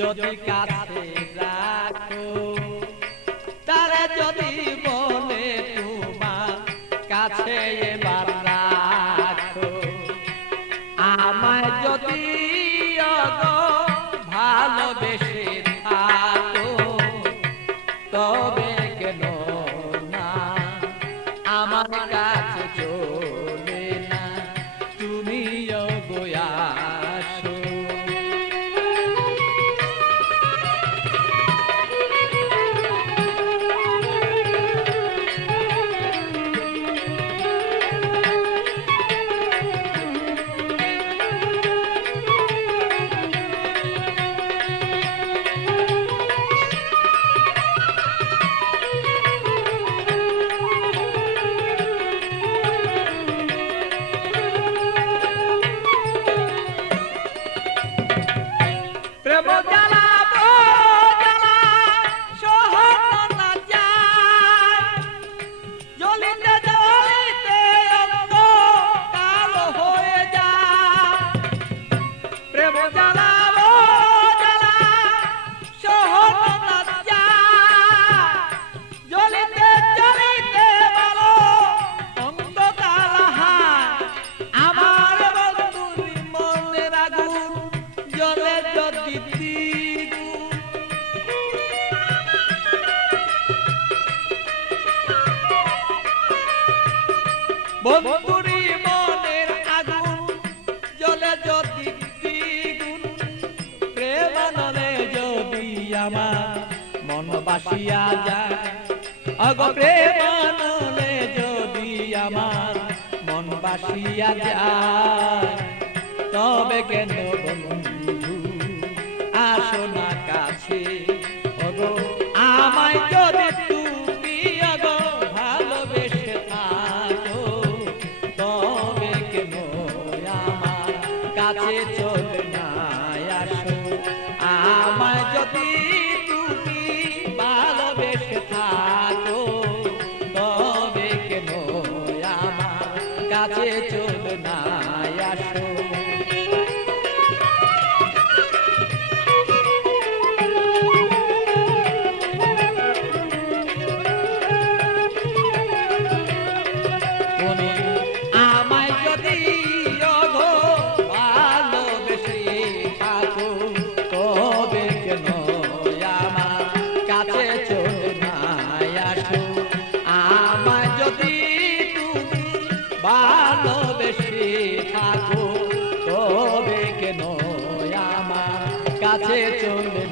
যদি কাছে রাখো তারে যদি বলে তোমার কাছে এবার রাখো আমায় যদি ভালোবেসে থাকো তবে কেন না আমার কাছে চলে না তুমিও গোয়াসো প্রেম জ্বালা জ্বালা সহন না যায় জ্বলিতে জ্বলিতে অঙ্গ কালো হয়ে যায় প্রেম জ্বালা জ্বালা সহন না যায় জ্বলিতে জ্বলিতে ভালো অঙ্গ কালো হয় আমার বন্ধুর মনের আগুন জ্বলে যদি বন্ধুরি মনের আগুন জ্বলে যদি দ্বিগুণ প্রেমানলে যদি আমার মন বাসিয়া যায় অগ প্রেমানলে যদি আমার মন বাসিয়া যায় তবে কেন বন্ধু আসো না কাছে ওগো আমায় যদি তুমি ওগো ভালোবেসে থাকো তবে কেন আমার কাছে চলে না আসো আমায় যদি তুমি ভালোবেসে থাকো তবে কেন আমার কাছে চলে না আসো আমায় যদি ভালোবেসে থাকো তবে কেন আমার কাছে চলে না আসো আমায় যদি তুমি ভালোবেসে থাকো তবে কেন আমার কাছে চলে